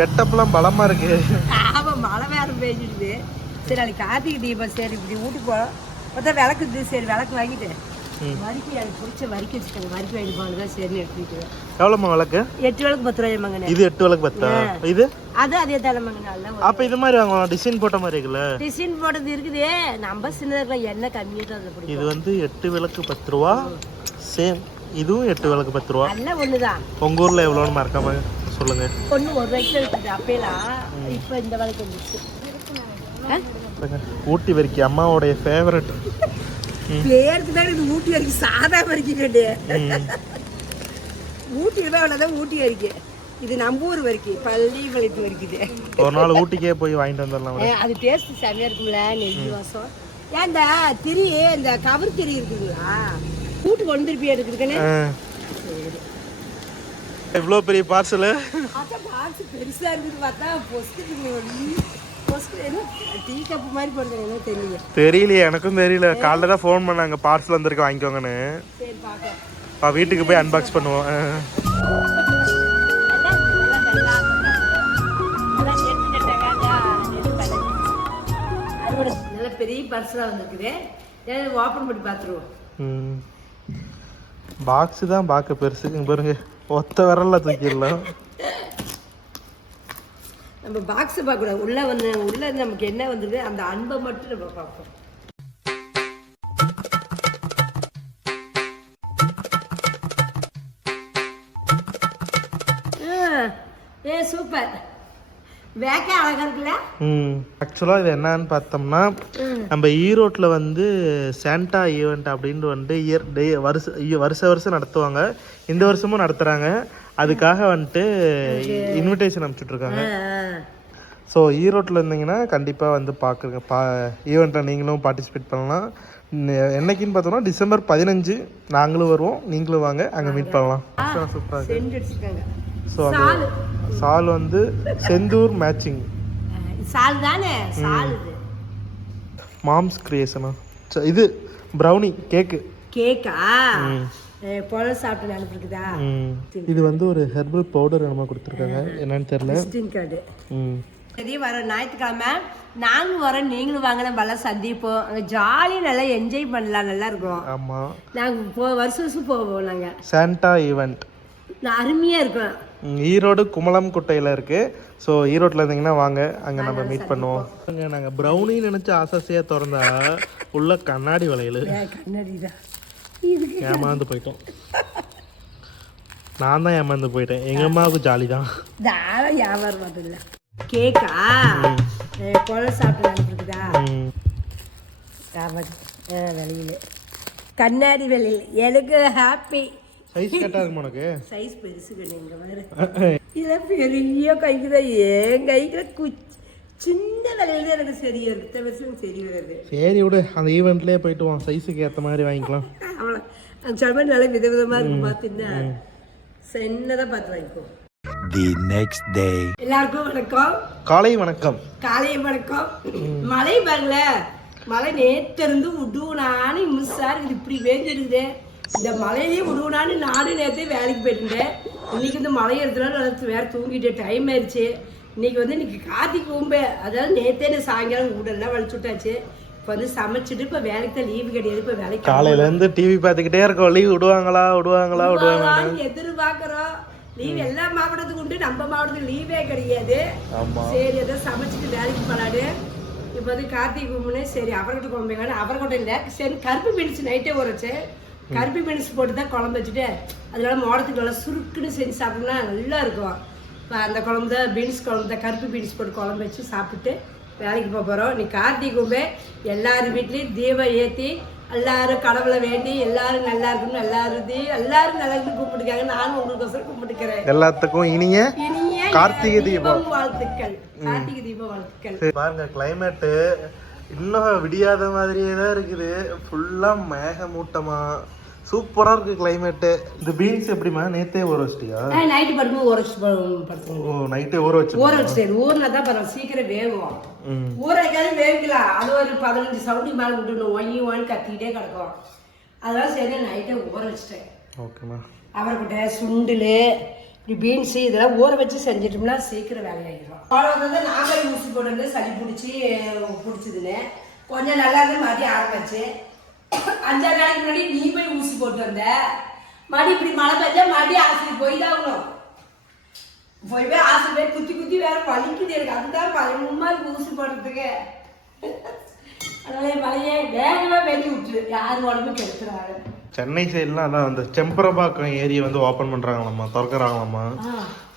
கெட்டப்லாம் பலமா இருக்கு. ஆமா, மழை வேற பெய்ஞ்சிடுது. சரி நாளைக்கு கார்த்திகை தீபம், சரி இப்படி வீட்டுக்கு போகலாம். பார்த்தா விளக்குது, சரி விளக்கு வாங்கிட்டு வரிக்கை எனக்கு பிடிச்ச வரிக்கை வச்சுட்டாங்க. வரிக்கை வாங்கிட்டு போனதான் சரின்னு எடுத்துக்கிட்டு. எவ்வளோம்மா விளக்கு? 8 விளக்கு 10 ரூபாய்மாங்கண்ணே. இது 8 விளக்கு 10. இது அது அதே தலைமாங்கண்ணே. நல்லா அப்போ இது மாதிரி வாங்கலாம். டிசைன் போட்ட மாதிரி இருக்குல்ல? டிசைன் போட்டது இருக்குது. நம்ம சின்னதாக எண்ணெய் கம்மியாக தான் அதை பிடிக்கும். இது வந்து 8 விளக்கு 10 ரூபா. சேம் இதுவும் 8 விளக்கு 10 ரூபா. நல்ல ஒன்று தான். உங்கள் ஊரில் எவ்வளோன்னு மறக்காம சொல்லுங்க. ஒன்று 1 ரூபாய்க்கு இருக்குது அப்பெல்லாம். இப்போ இந்த விளக்கு வந்துச்சு. ஊட்டி வரிக்கி அம்மாவோடைய ஃபேவரட். பேருக்கு தான் இது ஊட்டி வரைக்கும். சாதா வரைக்கும் கிடையாது. ஊட்டிக்கு தான் அவ்வளோதான் ஊட்டி வரைக்கும். இது நம்ம ஊர் வரைக்கும் பள்ளி வளைத்து வரைக்குது. ஒரு நாள் ஊட்டிக்கே போய் வாங்கிட்டு வந்துடலாம். அது டேஸ்ட் செமையா இருக்கும்ல. நெய் வாசம். ஏன் இந்த திரி, இந்த கவர் திரி இருக்குங்களா? கூட்டு கொண்டு திருப்பி எடுக்குதுக்கண்ணே. இவ்வளோ பெரிய பார்சல். அதான் பார்சல் பெருசா இருக்குது. பார்த்தா டீ கப்பு மாதிரி போடுறாங்க. தெரியல தெரியலையே, எனக்கும் தெரியல. காலைல தான் ஃபோன் பண்ணாங்க பார்சல் வந்திருக்கு வாங்கிக்கோங்கன்னு. சரி பார்க்க வீட்டுக்கு போய் அன்பாக்ஸ் பண்ணுவோம். நல்ல பெரிய பார்சலா வந்திருக்குது. ஓப்பன் பண்ணி பார்த்துருவோம். பாக்ஸ் தான் பார்க்க பெருசு. பாருங்க, ஒத்த விரல்ல தூக்கிடலாம். நம்ம பாக்ஸ் பார்க்கக்கூடாது. உள்ள நமக்கு என்ன வந்தது அந்த அன்பை மட்டும் நம்ம பார்ப்போம். சூப்பர். வேக்கே அழகா இருக்குல்ல. ஆக்சுவலா இது என்னன்னு பார்த்தோம்னா, நம்ம ஈரோட்டில் வந்து சாண்டா ஈவெண்ட் அப்படின்ட்டு வந்து வருஷம் நடத்துவாங்க. இந்த வருஷமும் நடத்துறாங்க. அதுக்காக வந்துட்டு இன்விடேஷன் அனுப்பிச்சுட்ருக்காங்க. ஸோ ஈரோட்டில் இருந்தீங்கன்னா கண்டிப்பாக வந்து பார்க்குறங்க. ஈவெண்ட்டில் நீங்களும் பார்ட்டிசிபேட் பண்ணலாம். என்னைக்குன்னு பார்த்தோம்னா டிசம்பர் 15 நாங்களும் வருவோம், நீங்களும் வாங்க, அங்கே மீட் பண்ணலாம். சூப்பராக இருக்கு. ஸோ அந்த சால் வந்து செந்தூர் மேட்சிங் சால் தானே. சால் மாம்ஸ் கிரியேஷனா? இது ப்ரௌனி கேக்கா போல சாப்பிட்டு அனுப்பிருக்குதா? இது வந்து ஒரு ஹெர்பல் பவுடர் என்னமா கொடுத்துருக்காங்க, என்னன்னு தெரியல. Visiting card. சரி, வர ஞாயிற்றுக்கிழமை நாங்களும் வரோம், நீங்களும் வாங்க, நம்ம எல்லாம் சந்திப்போம். அங்கே ஜாலியாக நல்லா என்ஜாய் பண்ணலாம். நல்லா இருக்கும். ஆமாம், நாங்கள் வருஷம் போவோம். நாங்கள் சாண்டா ஈவெண்ட் அருமையாக இருக்கும். ஈரோடு குமலம் குட்டையில் இருக்குது. ஸோ ஈரோட்டில் இருந்தீங்கன்னா வாங்க, அங்கே நம்ம மீட் பண்ணுவோம். அங்கே நாங்கள் ப்ரௌனி நினச்சி ஆசாசியாக திறந்தா உள்ள கண்ணாடி வளையல். கண்ணாடி தான். ஏமாந்து போயிட்டோம். நான் தான் ஏமாந்து போயிட்டேன். எங்கள் அம்மாவுக்கு ஜாலி தான். வியாபாரம் அதில்ல. கேக்கா போல சாப்பிட்டு அனுப்பிருக்குதா? வெளியில் கண்ணாடி வெளியில் எனக்கு ஹாப்பி. சைஸ் கரெக்டாக இருக்கும் உனக்கு? சைஸ் பெருசு கிடையாது. இதெல்லாம் பெரிய கைக்கு தான். என் கைக்கு சின்ன விலையில தான் எனக்கு சரியா இருக்கு. வருஷம் சரி வராது. சரி விடு, அந்த ஈவெண்ட்லேயே போயிட்டு வாங்க, சைஸுக்கு ஏற்ற மாதிரி வாங்கிக்கலாம். அவ்வளோ அந்த சொல்ல நல்லா விதவிதமாக இருக்கும். பார்த்தீங்கன்னா சின்னதாக பார்த்து வாங்கிக்கோ. The next day. எல்லாருக்கும் வணக்கம். காலை வணக்கம். காலை வணக்கம். மழை பாருங்கள, மழை நேற்றிருந்து விடுவனான்னு மிஸ்ஸாக இருக்குது. இப்படி வேண்டிருக்குது. இந்த மழையிலேயே விடுவனான்னு நானும் நேற்றே வேலைக்கு போயிட்டுட்டேன். இன்னைக்கு இந்த மழை எடுத்துலாம் நல்லா வேற தூங்கிட்டேன். டைம் ஆயிடுச்சு. இன்னைக்கு கார்த்திகை கும்பு. அதாவது நேற்றே நான் சாயங்காலம் வீடெல்லாம் வலிச்சு விட்டாச்சு. இப்போ வந்து சமைச்சிட்டு இப்போ வேலைக்கு தான் லீவு கிடையாது. இப்போ வேலைக்கு காலையிலேருந்து டிவி பார்த்துக்கிட்டே இருக்கோம். லீவ் விடுவாங்களா எதிர்பார்க்குறோம். லீவ் எல்லா மாவட்டத்துக்கு உண்டு, நம்ம மாவட்டத்துக்கு லீவே கிடையாது. சரி, ஏதோ சமைச்சிட்டு வேலைக்கு போனாடு. இப்போ வந்து கார்த்திகை கும்புன்னு சரி அவர்கிட்ட குழம்பு வேணும். அவர்கிட்ட இல்லை, சரி கருப்பு பீன்ஸ் நைட்டே ஊறச்சு. கருப்பு பீன்ஸ் போட்டு தான் குழம்பு வச்சுட்டு அதனால மோடத்துக்கு நல்லா சுருக்குன்னு செஞ்சு சாப்பிட்டோம்னா நல்லா இருக்கும். இப்போ அந்த குழம்பு தான், பீன்ஸ் குழம்பு தான். கருப்பு பீன்ஸ் போட்டு குழம்பு வச்சு சாப்பிட்டு வேலைக்கு போகிறோம். நீ கார்த்திகை கும்பே எல்லாரும் வீட்லேயும் தீபம் ஏற்றி எல்லாரும் கடவுளை வேண்டி எல்லாரும் நல்லா இருக்கணும், எல்லாரும் நல்லா இருந்து கும்பிட்டுக்காங்க. நானும் உங்களுக்கோசரம் கும்பிட்டுக்கிறேன். எல்லாத்துக்கும் இனிய கார்த்திகை தீபம் வாழ்த்துக்கள். கார்த்திகை தீபம் வாழ்த்துக்கள். பாருங்க, கிளைமேட்டு இன்னும் விடியாத மாதிரியே தான் இருக்குது. ஃபுல்லாக மேகமூட்டமா சூப்பராக இருக்குது கிளைமேட்டு. இந்த பீன்ஸ் எப்படிமா நேற்றே ஊற வச்சிட்டியா? நைட்டு படுக்கும் ஊற வச்சு. ஓ, நைட்டே ஊற வச்சு ஊர்னா தான் பரவாயில்ல, சீக்கிரம் வேகும். ஊற வைக்காது வேவிக்கலாம். அது ஒரு 15 சவுண்டு மேலே விட்டுணும். ஒய்யும் கத்திக்கிட்டே கிடக்கும். அதெல்லாம் சரி நைட்டே ஊற வச்சுட்டேன். ஓகேம்மா. அவர்கிட்ட சுண்டில் இப்படி பீன்ஸு இதெல்லாம் ஊற வச்சு செஞ்சிட்டோம்னா சீக்கிரம் வேலையாகிடும். அவ்வளோ நாங்களே ஊசி போட்டு சளி பிடிச்சிதுன்னு கொஞ்சம் நல்லா இருந்து மறுபடியும் ஆரம்பிச்சு 5-6 நாளைக்கு முன்னாடி நீ போய் ஊசி போட்டு வந்த. மறுபடி இப்படி மழை பெஞ்சா மறுபடியும் ஆசிரியர் போய் தான் ஆகணும். போய் ஆசிரியர் குத்தி வேற வலிக்குது எனக்கு. அதுதான் பயமா இருக்கு ஊசி போடுறதுக்கு. அதனால மழையே வேகமா வெட்டி விட்டுரு, யார் உடம்பு கெடுத்துறாரு. சென்னை சைட்லாம் அதான் அந்த செம்பரபாக்கம் ஏரியை வந்து ஓப்பன் பண்ணுறாங்களாம்மா, திறக்கிறாங்களாம்மா.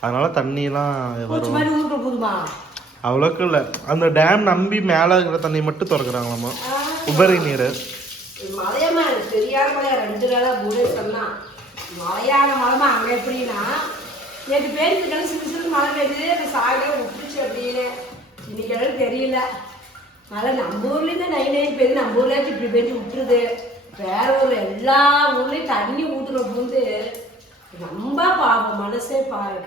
அதனால தண்ணியெல்லாம் போதுமா அவ்வளோக்கு இல்லை. அந்த டேம் நம்பி மேலே இருக்கிற தண்ணி மட்டும் திறக்கிறாங்களாம்மா, உபரி நீர். மழையம்மா எனக்கு சரியான மழையா 2 நாளா பூரே சொன்னான். மழையான மழைமா அங்கே எப்படின்னா நேற்று பேருக்கு சிறு மழை பெய்யுது, அந்த சாகவே விட்டுருச்சு அப்படின்னு. இன்னைக்கு தெரியல. மழை நம்ம ஊர்லேருந்து நைன் பெய்யுது, நம்ம ஊர்லேருந்து இப்படி பெஞ்சு விட்டுருது. வேற ஒரு எல்லா ஊர்லேயும் தண்ணி ஊற்றுறப்ப வந்து ரொம்ப பாவம், மனசே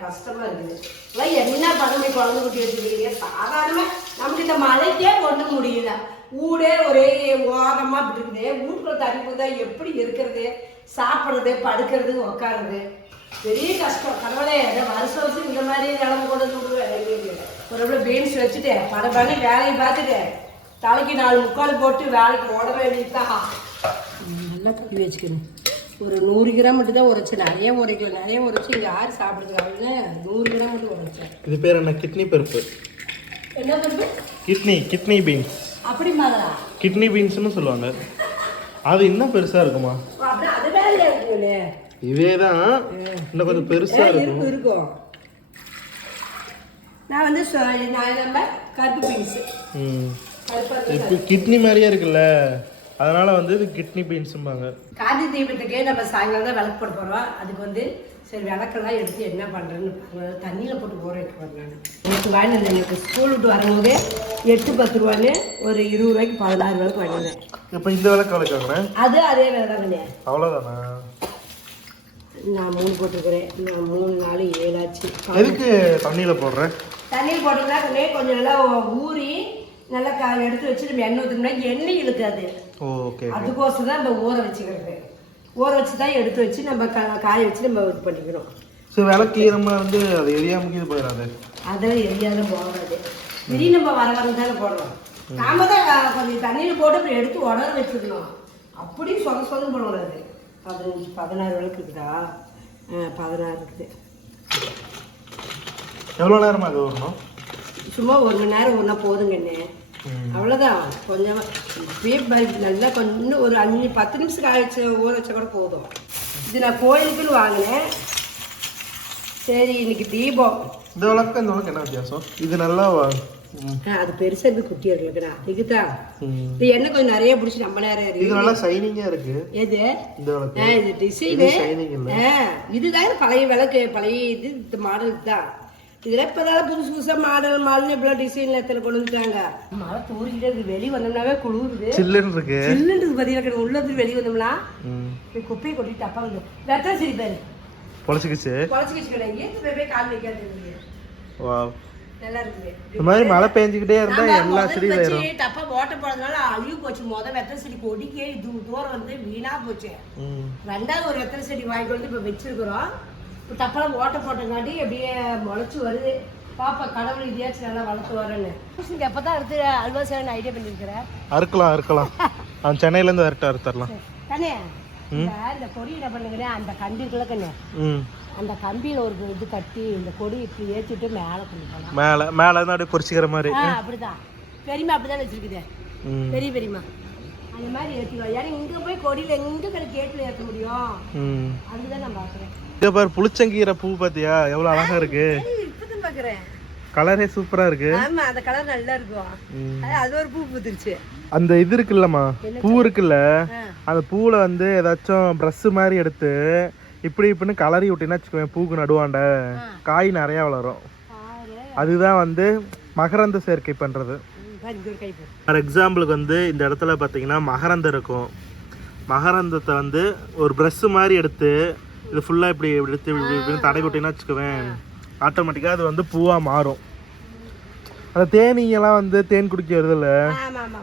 கஷ்டமா இருக்குது. எல்லாம் என்ன பண்ணி குழந்தை குட்டி வச்சுக்கிறீங்க? சாதாரணமாக நமக்கு இந்த மழைக்கே ஒன்றும் முடியல. ஊடே ஒரே ஓரமாக இப்படி இருக்குது. வீட்டுக்குள்ள தண்ணி போதா எப்படி இருக்கிறது, சாப்பிட்றது, படுக்கிறது, உக்காருறது பெரிய கஷ்டம். கடவுளே வருஷம் இந்த மாதிரி நிலம கொண்டு விடுவேன். ஒரு பீன்ஸ் வச்சுட்டு படப்பாடி வேலையை பார்த்துட்டு தலைக்கு 4 முக்கால் போட்டு வேலைக்கு ஓட வேண்டியதுதான். நல்லா தள்ளி வச்சுக்கணும். ஒரு 100 கிராம் மட்டும் தான் உரைச்சு, நிறைய உரைச்சு இங்கே யார் சாப்பிடுறாங்க? 100 கிராம் மட்டும் உரைச்சேன். இது பேர் என்ன? கிட்னி பருப்பு. என்ன பருப்பு? Kidney beans. அப்படி மாதிரா கிட்னி பீன்ஸ்னு சொல்லுவாங்க. அது இன்னும் பெருசா இருக்குமா? அப்படியே அது வேலையா இருக்குங்களே. இதே தான் இன்னும் கொஞ்சம் பெருசா இருக்கும். நான் வந்து நம்ம கருப்பு பீன்ஸ் இப்போ கிட்னி மாதிரியே இருக்குல்ல, அதனால வந்து இது கிட்னி பீன்ஸும்பாங்க. காந்தி தீபத்துக்கே நம்ம சாயங்காலம் தான் விளக்கு போட போகிறோம். அதுக்கு வந்து சரி விளக்கெல்லாம் எடுத்து என்ன பண்ணுறேன்னு தண்ணியில் போட்டு ஊற வைக்க நான் எனக்கு வாங்கினது. எனக்கு ஸ்கூல் விட்டு வரும்போது 8-10 ரூபான்னு ஒரு 20 ரூபாய்க்கு 16 ரூபாய்க்கு வாங்கினேன். இப்போ இந்த விளக்கு விளக்காங்க அது அதே வேலை தான் இல்லையா? அவ்வளோதானா? நான் 3 போட்டிருக்கிறேன். நான் 3 4 7 ஆச்சு. எதுக்கு தண்ணியில் போடுறேன்? தண்ணியில் போட்டோம்னா கொஞ்சம் நல்லா ஊறி நல்லா எடுத்து வச்சு நம்ம எண்ணெய் ஊற்றினா எண்ணெய் இழுக்காது. ஓகே. அதுக்கோசம் தான் நம்ம ஊற வச்சுக்கிறது. ஊற வச்சு தான் எடுத்து வச்சு நம்ம காய வச்சு நம்ம இது பண்ணிக்கணும். ஸோ விளக்கு நம்ம வந்து அது எரியாமக்கு இது போயிடாது. அதெல்லாம் எரியாத போகாது. திடீர்னு நம்ம வர தானே போடுறோம். நாம தான் கொஞ்சம் தண்ணியில் போட்டு அப்புறம் எடுத்து உடற வச்சுக்கணும். அப்படி சொதம் போடக்கூடாது. 16 விளக்கு இருக்குதா? 16 இருக்குது. எவ்வளோ நேரமா அது வரணும்? சும்மா 1 மணி நேரம் ஒன்றா போதுங்கண்ணே. அவ்வளோதான். கொஞ்சம் இப்பயே நல்லா கொஞ்சம் ஒரு 5-10 நிமிஷம் காய்ச்சி ஊற வச்சா கூட போதும். இது நான் கோயிலுக்குன்னு வாங்கினேன். சரி இன்னைக்கு தீபம். இந்த விளக்கு இந்த விளக்கு என்ன வித்தியாசம்? இது நல்லா அது பெருசா இருக்கு, குட்டியா இருக்குண்ணா. இதுதான் இது எண்ணெய் கொஞ்சம் நிறைய பிடிச்சி நம்ம நேரம் இருக்கு. இது நல்லா ஷைனிங்கா இருக்கு. எது? இந்த விளக்கு. இது டிசைன். இதுதான் பழைய விளக்கு, பழைய இது மாடல் தான். இதுல இப்பதான் புதுசா மாடல் இப்பெல்லாம் டிசைன்ல எத்தனை கொண்டு வந்துட்டாங்க. மழை தூரிக்கிட்டே இருக்கு. வெளியே வந்தோம்னாவே குளிருது, சில்லுன்னு இருக்கு. பதிலாக உள்ள இருந்து வெளியே வந்தோம்னா குப்பையை கொட்டிட்டு அப்பா வந்து வெத்தலை சரி பேரு பொழைச்சிக்கிச்சு கிடையாது. போய் கால் வைக்காது. நல்லா இருக்குது. இந்த மாதிரி மழை பெஞ்சுக்கிட்டே இருந்தா எல்லா செடியும் தப்பா ஓட்ட போறதுனால அழிவு போச்சு. வெத்தலை செடி கொடிக்கே தூரம் வந்து வீணா போச்சு. 2வது ஒரு வெத்தலை செடி வாங்கிட்டு வந்து இப்ப வச்சிருக்கிறோம். தப்பெல்லாம் ஓட்ட போட்டங்காட்டி அப்படியே முளைச்சி வருது. பாப்பா கடவுள் இதையாச்சும் நல்லா வளர்த்து வரேன்னு. எப்பதான் அடுத்து அல்வா செய்யணும் ஐடியா பண்ணிருக்கிறேன். அறுக்கலாம் அவன் சென்னையில இருந்து அறுத்தரலாம் தானே. இந்த கொடி என்ன பண்ணுங்க, அந்த கம்பி இருக்குல்ல, அந்த கம்பியில ஒரு இது கட்டி இந்த கொடி இப்படி ஏற்றிட்டு மேலே கொண்டு போகலாம். மேல இருந்து அப்படியே பொறிச்சிக்கிற மாதிரி. அப்படிதான் பெரியமா அப்படிதான் வச்சிருக்குது. பெரியமா அந்த மாதிரி ஏற்றிக்கலாம். ஏன்னா இங்க போய் கொடியில எங்க கிடைக்கு ஏற்றில ஏற்ற முடியும். அதுதான் நான் பாக்குறேன். இங்க பாரு புளிச்சங்கீரை பூ பாத்தியா எவ்வளவு அழகா இருக்கு. இப்பதான் பாக்குறேன். கலரே சூப்பரா இருக்கு. ஆமா அந்த கலர் நல்லா இருக்கும். அது ஒரு பூ பூத்துருச்சு. அந்த இது இருக்குல்லம்மா, பூ இருக்குல்ல, அந்த பூவுல வந்து ஏதாச்சும் பிரஷ் மாதிரி எடுத்து இப்படின்னு கலரி விட்டீங்கன்னா வச்சுக்கோங்க, பூக்கு நடுவாண்ட காய் நிறைய வளரும். அதுதான் வந்து மகரந்த சேர்க்கை பண்றது. ஃபார் எக்ஸாம்பிளுக்கு வந்து இந்த இடத்துல பார்த்தீங்கன்னா மகரந்தம் இருக்கும். மகரந்தத்தை வந்து ஒரு ப்ரஷ் மாதிரி எடுத்து இது ஃபுல்லாக இப்படி எடுத்து இப்படி தடை விட்டீங்கன்னா வச்சுக்குவேன், ஆட்டோமேட்டிக்காக அது வந்து பூவாக மாறும். அந்த தேனீங்கெல்லாம் வந்து தேன் குடிக்க வருது இல்லை,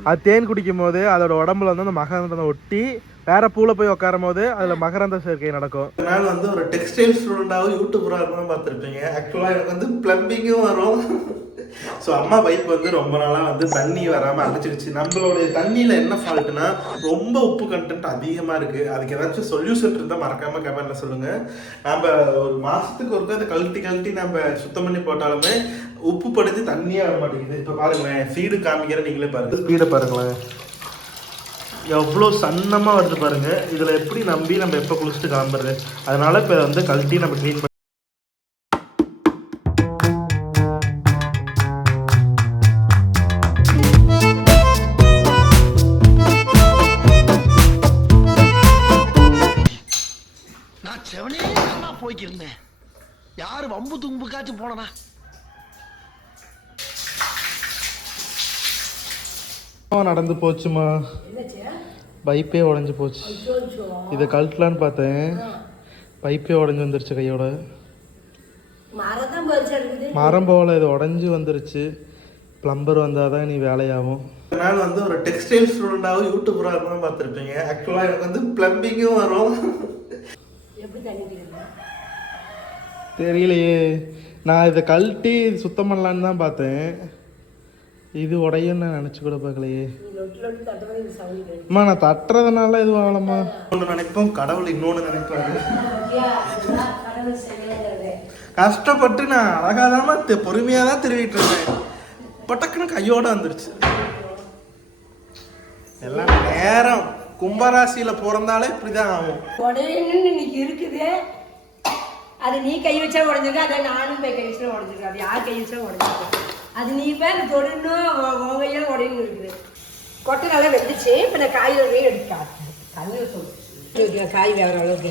அது தேன் குடிக்கும் போது அதோட உடம்புல வந்து அந்த மகரந்தத்தை ஒட்டி வேற பூல போய் உட்காரும் போது அதில் மகரந்த சேர்க்கை நடக்கும். அதனால வந்து ஒரு டெக்ஸ்டைல் ஸ்டூடெண்டாகவும் யூடியூபராக தான் பார்த்துருப்பீங்க. ஆக்சுவலாக எனக்கு வந்து பிளம்பிங்கும் வரும். ஸோ அம்மா பைப் வந்து ரொம்ப நாளாக வந்து தண்ணி வராமல் அடிச்சிருச்சு. நம்மளுடைய தண்ணியில் என்ன ஃபால்ட்டுனா ரொம்ப உப்பு கண்டென்ட் அதிகமாக இருக்குது. அதுக்கு ஏதாச்சும் சொல்யூஷன் இருந்தால் மறக்காமல் கமெண்ட்டில் சொல்லுங்கள். நம்ம ஒரு மாதத்துக்கு ஒருக்கா அதை கழட்டி நம்ம சுத்தம் பண்ணி போட்டாலுமே உப்பு படித்து தண்ணியே வர மாட்டேங்குது. இப்போ பாருங்களேன், ஃபீடு காமிக்கிறேன், நீங்களே பாருங்கள். ஸ்பீடை பாருங்களேன் எவ்வளோ சன்னமாக வருது பாருங்கள். இதில் எப்படி நம்பி நம்ம எப்போ குளிச்சுட்டு கிளம்புறது? அதனால இப்போ வந்து கழட்டி நம்ம க்ளீன் பண்ணி போய்க்கிருந்தேன். யாரு வம்பு தும்புக்காச்சும் போனனா? நடந்து போச்சுமா, பைப்பே உடஞ்சி போச்சு. இதை கழட்டலான்னு பார்த்தேன், பைப்பே உடஞ்சி வந்துருச்சு கையோட. மரம் போல இது உடஞ்சி வந்துருச்சு. பிளம்பர் வந்தால் தான் நீ வேலையாகும். அதனால வந்து ஒரு டெக்ஸ்டைல் ஸ்டூடெண்டாகவும் யூடியூபராக தான் பார்த்துருப்பீங்க. ஆக்சுவலாக எனக்கு வந்து பிளம்பிங்கும் வரும். தெரியலையே, நான் இதை கழட்டி சுத்தம் பண்ணலான்னு தான் பார்த்தேன். இது உடையும் நான் நினச்சி கூட பார்க்கலையே. அம்மா நான் தட்டுறதுனால எதுவும் ஆகலம்மா. ஒன்று நினைப்போம், கடவுள் இன்னொன்று நினைப்பாரு. கஷ்டப்பட்டு நான் அழகாதாம பொறுமையாக தான் திருவிட்டு இருந்தேன். பட்டக்குன்னு கையோட வந்துருச்சு. எல்லாம் நேரம் கும்பராசியில பிறந்தாலே இப்படிதான் ஆகும். உடையணும்னு இன்னைக்கு இருக்குது, அது நீ கை வச்சா உடஞ்சிருக்க, அதை நானும் போய் கை வச்சா உடஞ்சிருக்கேன். அது யார் கை வச்சா உடஞ்சிருக்கேன், அது நீ போய் தொடரணும் உங்கையெல்லாம் உடையணும் இருக்குது. கொட்டை நல்லா வெந்துச்சு. இப்போ நான் காய் வகையும் எடுத்துக்கான் தண்ணி சொல்லு. காய் வேகிற அளவுக்கு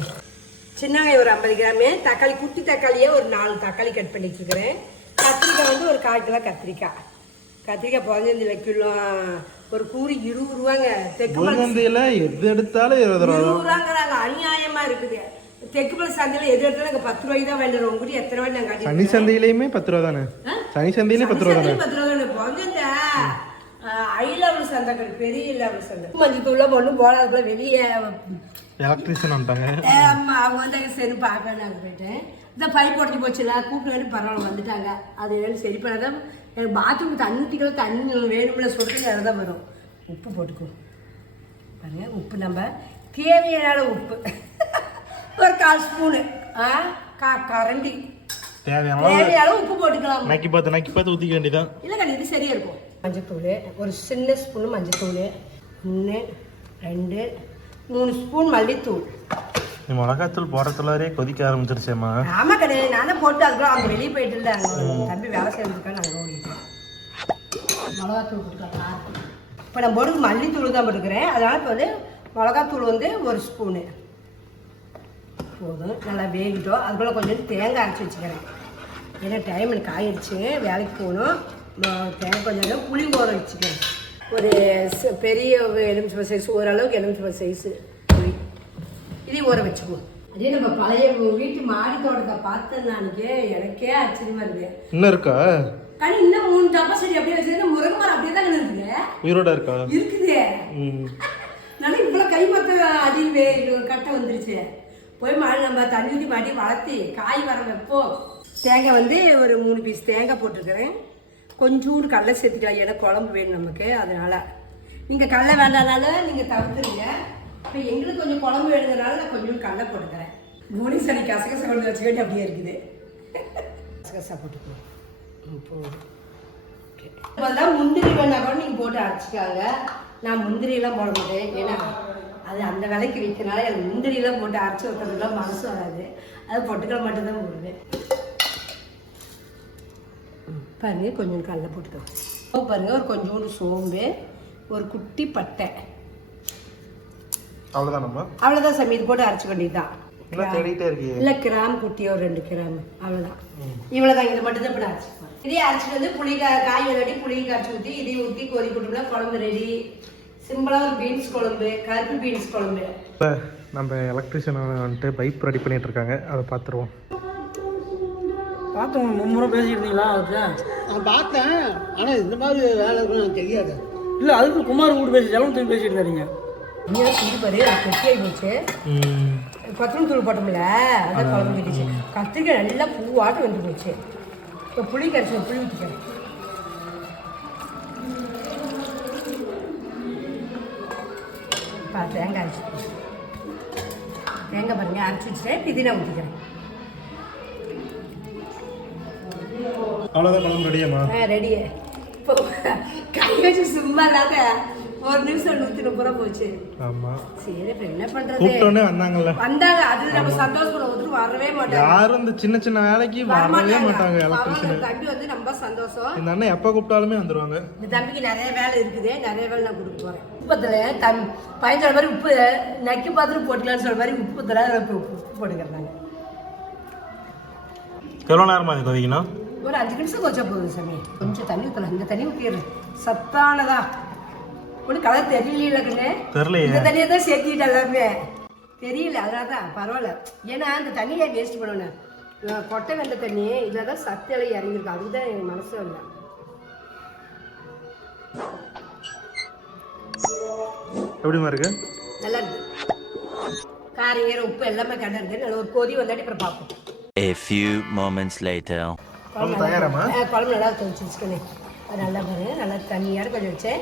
சின்ன வெங்காயம் ஒரு 50 கிராமு, தக்காளி குட்டி தக்காளியே ஒரு 4 தக்காளி கட் பண்ணி வச்சுருக்கிறேன். கத்திரிக்காய் வந்து ஒரு 1/4 கிலோ கத்திரிக்காய். கத்திரிக்காய் 15 கிலோ. ஒரு கூறு 20 ரூபாங்க. தெற்கு எது எடுத்தாலும் 20 ரூபாங்கிறாங்க, அநியாயமா இருக்குது. தெற்கு சந்தையில எது எடுத்தாலும் நாங்கள் 10 ரூபாய்க்கு தான் வேண்டுறோம். உங்ககிட்ட எத்தனை ரூபாய் நாங்கள் சனி சந்தையிலேயுமே 10 ரூபா தானே? சனி சந்தையிலே 10 ரூபா தானே? 10 ரூபா தானே. கொஞ்சம் ஹை லெவல் சந்தைகள், பெரிய லெவல் சந்தை. மதிப்புள்ள பொண்ணு போனதுக்குள்ள வெளியே எலக்ட்ரிஷியன் வந்துட்டாங்க. அவங்க வந்து சரி பார்க்க நாங்கள் போயிட்டேன். இந்த பைப் உடஞ்சி போச்சுல, கூப்பிட்டு பரவாயில்ல வந்துட்டாங்க. அது என்னன்னு சரி பண்ணாதான் எனக்கு பாத்ரூம் தண்ணி தண்ணி வேணும்ல சொல்லிட்டு வேறு தான் வரும். உப்பு போட்டுக்கோ பாருங்க. உப்பு நம்ம தேவையான உப்பு ஒரு 1/4 ஸ்பூனு, கரண்டி தேவையான உப்பு போட்டுக்கலாம். நக்கி பார்த்து ஊற்றிக்க வேண்டியதான். இல்லை கண்ணு இது சரியா இருக்கும். மஞ்சத்தூள் ஒரு சின்ன ஸ்பூனு, மஞ்சத்தூள் 1 2 3 ஸ்பூன் மல்லித்தூள். நீ மிளகாத்தூள் போடுறதுலாரே கொதிக்க ஆரம்பிச்சிருச்சேம்மா. ஆமா கடை நானே போட்டு அதுக்குள்ள அவங்க வெளியே போயிட்டு இல்லை, அங்கே தம்பி வேலை செய்யறதுக்காக நாங்கள் ஓடிட்டேன். மிளகாத்தூள் போட்டுக்கலாம். இப்போ நான் போட்டு மல்லித்தூள் தான் போட்டுக்கிறேன். அதனால இப்போ வந்து மிளகாத்தூள் வந்து 1 ஸ்பூனு போதும். நல்லா வேகிட்டோம். அதுக்குள்ளே கொஞ்சம் தேங்காய் அரைச்சி வச்சுக்கிறேன். ஏன்னா டைம் எனக்கு ஆயிடுச்சு, வேலைக்கு போகணும். தேங்காய் கொஞ்சம் புளி ஊற வச்சுக்கிறேன். ஒரு பெரிய எலுமிச்சை சைஸ், ஓரளவுக்கு எலுமிச்சை சைஸு புளி இதையும் ஊற வச்சுக்குவோம். அதே நம்ம பழைய வீட்டு மாடி தோட்டத்தை பார்த்தேன் நாளைக்கு, எனக்கே ஆச்சரியமா இருக்கு. இன்னும் இருக்கா? ஆனால் இன்னும் 3 டப்பா செடி அப்படியே வச்சுருக்கேன். முருங்கை மரம் அப்படியே தான் இருக்குது. உயிரோட இருக்கா? இருக்குது. நல்லா இவ்வளோ கை மொத்த அடி கட்டை வந்துருச்சு. போய் நம்ம தண்ணி ஊற்றி மாட்டி வளர்த்தி காய் வர வைப்போம். தேங்காய் வந்து ஒரு 3 பீஸ் தேங்காய் போட்டிருக்கிறேன். கொஞ்சோண்டு கடலை சேர்த்துக்கலாம், ஏன்னா குழம்பு வேணும் நமக்கு. அதனால் நீங்கள் கடலை வேண்டானாலும் நீங்கள் தவிர்த்துருங்க. இப்போ எங்களுக்கு கொஞ்சம் குழம்பு வேணுங்கிறனால நான் கொஞ்சம் கடலை போட்டுக்கிறேன். மூணு சனி கசகசா கொண்டு வச்சுக்கிட்டு அப்படியே இருக்குது. கசகசா போட்டுக்குவோம். போதும். இப்போதான் முந்திரி வேணா கூட நீங்கள் போட்டு அரைச்சிக்காங்க. நான் முந்திரியெல்லாம் போட மாட்டேன், ஏன்னா அது அந்த விலைக்கு விற்கிறனால எனக்கு முந்திரியெல்லாம் போட்டு அரைச்சி வைக்கிறதுலாம் மனசு வராது. அது பொட்டுக்களை மட்டும்தான் போடுவேன். பாருங்க கொஞ்சம் கடலை போட்டுக்கலாம். பாருங்க ஒரு கொஞ்சோண்டு சோம்பு, ஒரு குட்டி பட்டை, அவ்வளோதான் சாமி. இது போட்டு அரைச்சி வேண்டியதுதான். இல்லை கிராம் குட்டி ஒரு 2 கிராம் அவ்வளோதான். இவ்வளோதான். இது மட்டும் தான் இப்படி அரைச்சிப்போம். இதே அரைச்சிட்டு வந்து புளி காய் விளையாடி புளி காய்ச்சி ஊற்றி இதையும் ஊற்றி கொதி போட்டோம்னா குழம்பு ரெடி. சிம்பிளாக ஒரு பீன்ஸ் குழம்பு, கருப்பு பீன்ஸ் குழம்பு. இப்போ நம்ம எலக்ட்ரிஷியன் வந்துட்டு பைப் ரெடி பண்ணிட்டு இருக்காங்க, அதை பார்த்துருவோம். பார்த்தோம், மும்முறை பேசிட்டு இருந்தீங்களா அவர்கிட்ட? நான் பார்த்தேன், ஆனால் இந்த மாதிரி வேலை இருக்குன்னு எனக்கு தெரியாது. இல்லை அதுக்கு குமார் கூட பேசி ஜலம் தூக்கி பேசிட்டு இருந்தீங்க. இன்னும் இது பாரு கெட்டியாகி போச்சு. கொத்தமல்லி தூள் போட்டோம்ல அதான் குழம்பு கட்டிச்சு. கத்திரிக்காய் நல்லா பூவாட்டு வந்து போச்சு. இப்போ புளி கரைச்சி புளி ஊற்றிக்கிறேன். தேங்காய் அரைச்சி தேங்காய் பாருங்க அரைச்சி வச்சுட்டேன். இது நான் ஊற்றிக்கிறேன். அவ்வளோதான் குழம்பு ரெடியாம்மா? ரெடி. இப்போ கை வச்சு சும்மா இல்லாத ஒரு நிமிஷம் 130 ரூபா போச்சு. ஆமாம். சரி இப்போ என்ன பண்ணுறது? கூப்பிட்டோன்னே வந்தாங்கல்ல. வந்தாங்க. அது நம்ம சந்தோஷப்பட ஒருத்தர் வரவே மாட்டாங்க. யாரும் இந்த சின்ன சின்ன வேலைக்கு வரவே மாட்டாங்க. தம்பி வந்து ரொம்ப சந்தோஷம். இந்த அண்ணன் எப்போ கூப்பிட்டாலுமே வந்துடுவாங்க. இந்த தம்பிக்கு நிறைய வேலை இருக்குது. நிறைய வேலை நான் கொடுக்க போகிறேன். உப்புத்தில் பயஞ்ச மாதிரி உப்பு நக்கி பார்த்துட்டு போட்டுக்கலான்னு சொல்ற மாதிரி உப்பு தர உப்பு போட்டுக்கிறாங்க. எவ்வளோ நேரமா இது கொதிக்கணும்? ஒரு 5 நிமிஷம் கொச்சா போகுது சாமி. கொஞ்சம் தண்ணி ஊற்றலாம். இந்த தண்ணி ஊற்றிடுறேன். சத்தானதா ஒன்றும் கலர் தெரியல கண்ணு. தெரியலையே. இந்த தண்ணியை தான் சேர்த்திட்டு எல்லாமே தெரியல. அதனால தான் பரவாயில்ல. ஏன்னா இந்த தண்ணியை வேஸ்ட் பண்ணணும். கொட்டை வெந்த தண்ணி இதில் தான் சத்தலை இறங்கிருக்கு. அதுதான் என் மனசு இல்லை. எப்படிமா இருக்கு? நல்லா இருக்கு. காரம் ஏற உப்பு எல்லாமே கடை இருக்கு. நல்ல ஒரு கொதி வந்தாட்டி அப்புறம் பார்ப்போம். A few moments later. குழம்பு தயாராமா? குழம்பு நல்லா கொதிச்சிருச்சுக்கண்ணே. அது நல்லா பாருங்க. நல்லா தண்ணியாக கொஞ்சம் வச்சேன்.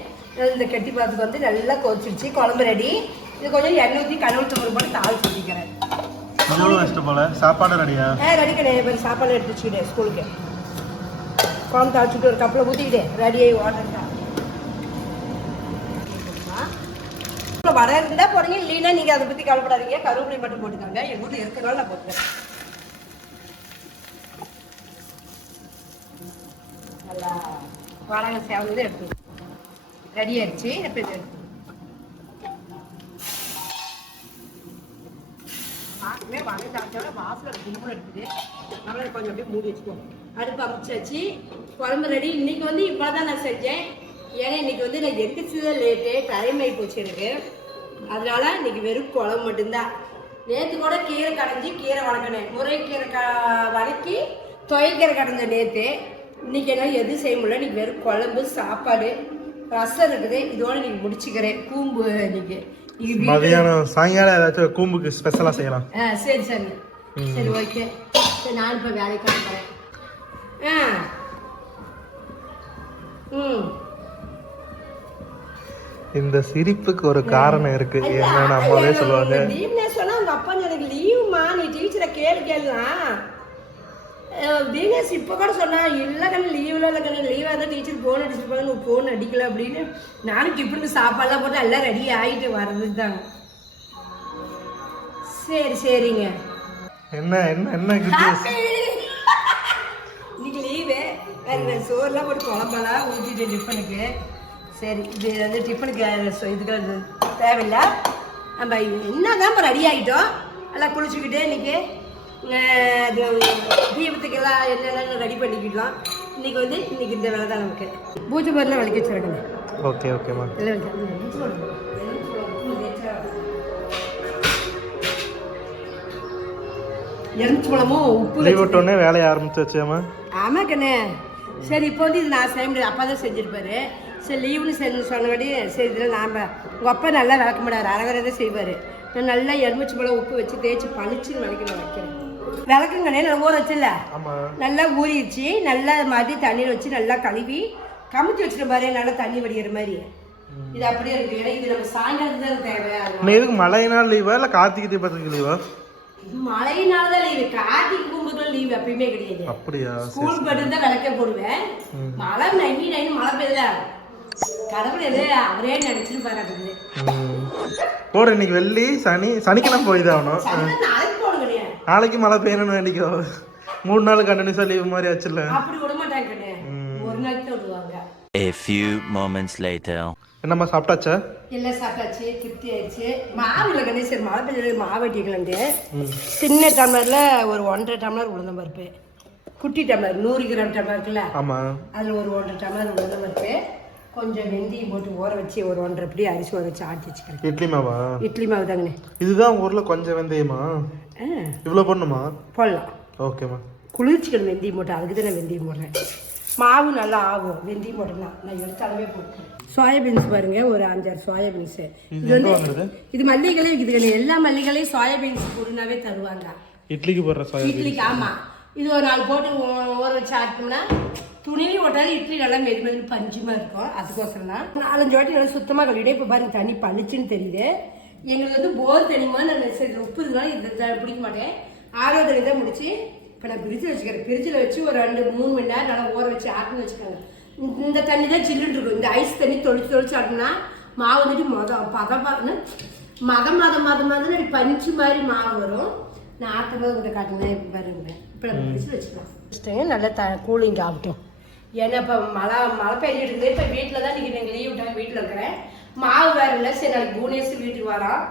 இந்த கெட்டி பாத்துக்கு வந்து நல்லா கொதிச்சிருச்சு. குழம்பு ரெடி. இது கொஞ்சம் எண்ணெய் ஊற்றி கடவுள் தூள் போட்டு தாளிச்சு ஊற்றிக்கிறேன். எவ்வளோ வச்சுட்டு போல சாப்பாடு ரெடியா? ரெடி கிடையாது. இப்போ சாப்பாடு எடுத்து வச்சுக்கிட்டேன் ஸ்கூலுக்கு. குழம்பு தாளிச்சுட்டு ஒரு கப்பில் ஊற்றிக்கிட்டேன். ரெடியாகி வாட்டர் தான். வடை இருந்தால் போடுங்க. இல்லைன்னா நீங்கள் அதை பற்றி கவலைப்படாதீங்க. கருவேப்பிலை மட்டும் போட்டுக்காங்க. எங்கள் வீட்டில் இருக்கிறனால நான் போட்டுக்கிறேன். நல்லா வாடகை சேவல் எடுத்து ரெடி ஆயிடுச்சு. இப்போ இது பார்க்கவே வடை சாப்பிட்டோட வாசல் கும்பல் எடுக்குது. நல்லா கொஞ்சம் அப்படியே மூடி வச்சுக்கோம். அடுப்பு அமைச்சாச்சு. குழம்பு ரெடி. இன்னைக்கு வந்து இப்போ தான் நான் செஞ்சேன். ஏன்னா இன்னைக்கு வந்து நான் எந்திரிச்சது லேட்டு. டைம் ஆகி போச்சு எனக்கு. அதனால இன்னைக்கு வெறும் குழம்பு மட்டும்தான். நேற்று கூட கீரை கடைஞ்சி கீரை வளர்க்கினேன். முருங்கைக்கீரை வதக்கி துவைக்கீரை கடைஞ்ச நேற்று. இன்னைக்கு என்னால் எதுவும் செய்ய முடியல. இன்னைக்கு வெறும் குழம்பு சாப்பாடு ரசம் இருக்குது. இதோட நீங்க முடிச்சுக்கிறேன். கூம்பு இன்னைக்கு மதியானம் சாயங்காலம் ஏதாச்சும் கூம்புக்கு ஸ்பெஷலாக செய்யலாம். சரி சரி சரி ஓகே. சரி நான் இப்போ வேலைக்கு போகிறேன். இந்த சிரிப்புக்கு ஒரு காரணம் இருக்கு. என்னன்னு அம்மாவே சொல்லுவாங்க. லீவ்னே சொன்னா உங்க அப்பா எனக்கு லீவுமா நீ டீச்சரை கேளுலாம். தினேஷ் இப்போ கூட சொன்னா இல்லை கண்ணு லீவில் இல்லை கண்ணு லீவாக இருந்தால் டீச்சர் ஃபோன் அடிச்சிருப்பாங்க. நீ ஃபோன் அடிக்கல அப்படின்னு. நானும் டிஃபனுக்கு சாப்பாடுலாம் போட்டு எல்லாம் ரெடி ஆகிட்டு வர்றது தாங்க. சரி சரிங்க. என்ன என்ன என்ன இன்னைக்கு லீவு. வேறு சோறுலாம் போட்டு குழம்பெல்லாம் ஊற்றிட்டு டிஃபனுக்கு. சரி இது வந்து டிஃபனுக்கு இதுக்கு தேவையில்லை. நம்ம என்னதான் ரெடி ஆகிட்டோம். எல்லாம் குளிச்சுக்கிட்டு இன்னைக்கு தீபத்துக்கெல்லாம் என்னென்ன ரெடி பண்ணிக்கிடலாம். இன்னைக்கு வந்து இன்னைக்கு இந்த வேலை தான் நமக்கு. பூஜை பொருள்லாம் விளக்கி வச்சிருக்கேன். ஓகே ஓகேம்மா. எலுமிச்சம்பழமும் உப்பு விட்டோடனே வேலையை ஆரம்பிச்சு வச்சேம்மா. ஆமாம் கண்ணே. சரி இப்போ வந்து இது நான் செய்ய முடியாது. அப்பா தான் செஞ்சுருப்பாரு. சரி லீவுன்னு செஞ்சு சொன்னபடி சரி இதில் நாம் உங்கள் அப்பா நல்லா விளக்க மாட்டார். அரை தான் செய்வார். நான் நல்லா எலுமிச்சம்பழம் உப்பு வச்சு தேய்ச்சி பளிச்சுன்னு விளக்கி வைக்கிறேன். விளக்குங்கண்ணே நான் ஊற வச்சுல நல்லா ஊறிடுச்சு. நல்லா மாதிரி தண்ணியில் வச்சு நல்லா கழுவி கமுத்தி வச்சுட்டு பாரு. நல்லா தண்ணி வடிகிற மாதிரி. இது அப்படியே இருக்கு. ஏன்னா இது நம்ம சாயங்காலத்து தான் தேவை. எதுக்கு மழையினால் லீவா இல்லை கார்த்திகை தீபத்துக்கு லீவா? மழையினால தான் லீவு. கார்த்திகை கும்புக்குலாம் லீவு எப்பயுமே கிடையாது. அப்படியா? ஸ்கூல் போட்டு தான் விளக்க போடுவேன். மழை நைனி மழை பெய்யுதா கடவுள் எது அவரே நினைச்சுட்டு பாராட்டுது. போடு இன்னைக்கு வெள்ளி சனி சனிக்கெல்லாம் போய்தான் ஆகணும். நாளைக்கு போட கிடையாது. நாளைக்கு மழை பெய்யணும்னு வேண்டிக்கோ. 3 நாள் கண்டினியூஸா லீவு மாதிரி ஆச்சுல்ல. அப்படி விட மாட்டாங்க. ஒரு நாளைக்கு தான் விடுவாங்க. A few moments later. என்னம்மா சாப்பிட்டாச்சா? எல்லாம் சாப்பிட்டாச்சு. திருப்தி ஆயிடுச்சு. மாவு இல்லை கணேஷ். சரி மழை பெய்ஞ்சது மாவு வெட்டிக்கலான்ட்டு சின்ன டம்ளர்ல ஒரு 1.5 டம்ளர் உளுந்தம் பருப்பு. குட்டி டம்ளர் 100 கிராம் டம்ளர் இருக்குல்ல. ஆமா. அதில் ஒரு 1.5 டம்ளர் உளுந்தம் பருப்பு. கொஞ்சம் வெந்தயம் போட்டு ஊற வச்சு ஒரு 1.5 படி அரிசி ஊற வச்சு ஆட்டி வச்சுக்கிறேன். இட்லி மாவா? இட்லி மாவு தாங்கண்ணே. இதுதான் ஊர்ல கொஞ்சம் வெந்தயமா? இவ்வளோ போடணுமா? போடலாம். ஓகேம்மா. குளிர்ச்சிக்கணும் வெந்தயம் போட்டு. அதுக்கு தான் நான் வெந்தயம் போடுறேன். மாவு நல்லா ஆகும். வெந்தயம் போட்டோம்னா நான் எடுத்தாலுமே போட்டேன். சோயாபீன்ஸ் பாருங்க, ஒரு 5-6 சோயாபீன்ஸ். இது வந்து இது மல்லிகளே இருக்குது. எல்லா மல்லிகளையும் சோயாபீன்ஸ் போடுனாவே தருவாங்க இட்லிக்கு போடுற சோயாபீன். இட்லிக்கு ஆமா. இது ஒரு 4 போட்டு ஊற வச்சு ஆட்டோம்னா துணிலையும் ஓட்டாலும் இட்லி நல்லா மெது பஞ்சுமா இருக்கும். அதுக்கோசரம் தான் 4-5 வாட்டி நல்லா சுத்தமாக கழுவிட்டே. இப்போ பாருங்க தண்ணி பளிச்சுன்னு தெரியுது. எங்களுக்கு வந்து போர் தண்ணிமா நான் உப்பு இதனால இது பிடிக்க மாட்டேன். 6வது தண்ணி தான் முடிச்சு இப்போ நான் ஃப்ரிட்ஜில் வச்சுக்கிறேன். ஃப்ரிட்ஜில் வச்சு ஒரு 2-3 மணி நேரம் நல்லா ஊற வச்சு ஆட்டுன்னு வச்சுக்கோங்க. இந்த தண்ணி தான் சில்லுன்னு இருக்கும். இந்த ஐஸ் தண்ணி தொளிச்சு ஆட்டினா மாவு வந்துட்டு மதம் பஞ்சு மாதிரி மாவு வரும். நான் ஆட்டும்போது உங்கள்கிட்ட காட்டுங்க. இப்போ பாருங்க, இப்போ நம்ம ஃப்ரிட்ஜில் வச்சுக்கலாம். நல்லா கூலிங் ஆகட்டும். ஏன்னா இப்போ மழை பெய்ஞ்சிட்டு இருக்குது. இப்போ வீட்டில் தான் நீங்கள் லீவ் விட்டாங்க, வீட்டில் இருக்கிறேன். மாவு வேறு இல்லை. சரி நாளைக்கு பூனேஸ் வீட்டுக்கு வரோம்.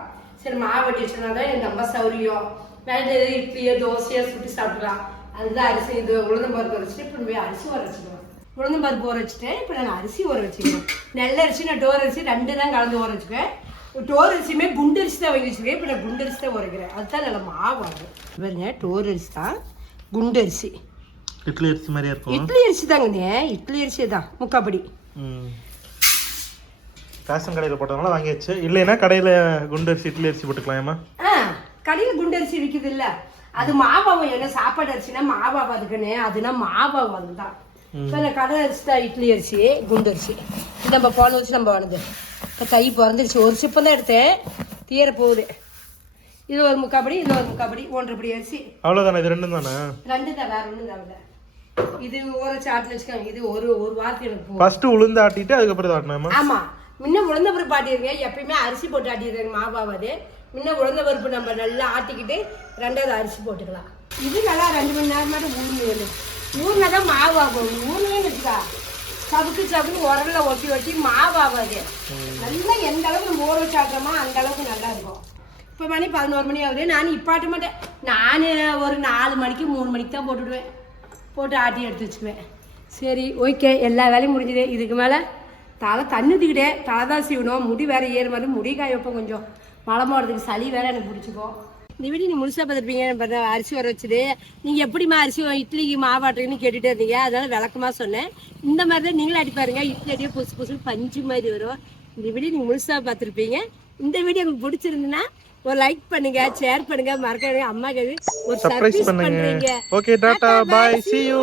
சரி மாவு வெட்டி வச்சுனா தான் எனக்கு ரொம்ப சௌரியம். வேறு எதாவது இட்லியோ தோசையோ சுட்டி சாப்பிடலாம். அதுதான் அரிசி இது உளுந்தம்பருப்பு வச்சுட்டு இப்போ போய் அரிசி ஊற வச்சுக்கலாம். உளுந்தம்பருப்பு ஊற வச்சுட்டேன். இப்போ நான் அரிசி ஊற வச்சுக்கிறேன். நெல் அரிசி நான் டோர் அரிசி 2 தான் கலந்து ஊற வச்சுக்குவேன். டோர் அரிசியுமே குண்டரிசி தான் வாங்கி வச்சுருக்கேன். இப்போ நான் குண்டரிசி தான் உரைக்கிறேன். அதுதான் நல்லா மாவு ஆகும். பாருங்க, டோர் அரிசி தான் குண்டரிசி. இட்லி அரிசி மாதிரியா இருக்கும். இட்லி அரிசி தாங்கண்ணே, இட்லி அரிசி தான் முக்காப்படி. ரேஷன் கடையில் போட்டதுனால வாங்கியாச்சு. இல்லைன்னா கடையில் குண்டரிசி இட்லி அரிசி போட்டுக்கலாமா? கடையில் குண்டரிசி விற்குது இல்லை, அது மாவாகும். என்ன சாப்பாடு அரிசினா மாவாகும். அதுக்குன்னு அதுனா மாவாகும். அதுதான் இப்போ நான் கடை அரிசி தான் இட்லி அரிசி குண்டரிசி. இது நம்ம போன வச்சு நம்ம வாழுது. இப்போ தை பிறந்துருச்சு. ஒரு சிப்பம் தான் எடுத்தேன், தீர போகுது. இது ஒரு முக்காப்படி, இது ஒரு முக்காப்படி, 1.5 படி அரிசி. அவ்வளோதானே? இது 2 தானே? 2 தான், வேற ஒன்றும் தேவை. இது ஊற சாட்டில் வச்சுக்கோங்க. இது ஒரு வாரத்துக்கு எனக்கு போகும். ஃபர்ஸ்ட் உளுந்து ஆட்டிட்டு அதுக்கப்புறம் ஆட்டணுமா? ஆமா, முன்ன உளுந்த பருப்பு ஆட்டிருக்கேன். எப்பயுமே அரிசி போட்டு ஆட்டிடுறேன். மாவாவது முன்ன உளுந்த பருப்பு நம்ம நல்லா ஆட்டிக்கிட்டு 2வது அரிசி போட்டுக்கலாம். இது நல்லா 2 மணி நேரம் மட்டும் ஊறணும். ஊறினா தான் மாவு ஆகும். ஊர்னே வச்சுக்கா சவுக்கு உரல்ல ஒட்டி மாவு ஆகாது. நல்லா எந்த அளவுக்கு நம்ம ஊற வச்சு ஆட்டுறோமோ அந்த அளவுக்கு நல்லா இருக்கும். இப்போ மணி 11 மணி ஆகுது. நான் இப்போ ஆட்ட மாட்டேன். நான் ஒரு 4 மணிக்கு 3 மணிக்கு தான் போட்டுவிடுவேன். போட்டு ஆட்டி எடுத்து வச்சுக்குவேன். சரி, ஓகே, எல்லா வேலையும் முடிஞ்சுது. இதுக்கு மேலே தண்ணி ஊற்றிக்கிட்டே தலை தான் சீவணும். முடி வேறு ஏறு மாதிரி முடி காய வைப்போம். கொஞ்சம் மழை போடுறதுக்கு சளி வேறு எனக்கு பிடிச்சிக்கும். இந்த வீடு நீ முழுசாக பார்த்துருப்பீங்க. அரிசி வர வச்சுது நீங்கள் எப்படிமா அரிசி இட்லிக்கு மாவாட்டுறீங்கன்னு கேட்டுகிட்டே இருந்தீங்க. அதனால விளக்கமாக சொன்னேன். இந்த மாதிரி தான் நீங்களும் அடி பாருங்க. இட்லி அடியே புதுசு பஞ்சு மாதிரி வரும். இந்த வீடியோ நீங்கள் முழுசாக பார்த்துருப்பீங்க. இந்த வீடியோ உங்களுக்கு பிடிச்சிருந்துன்னா ஒரு லைக் பண்ணுங்க, ஷேர் பண்ணுங்க, மறக்காதீங்க. அம்மா ஒரு சர்ப்ரைஸ் பண்றீங்க. Okay, tata, bye, see you.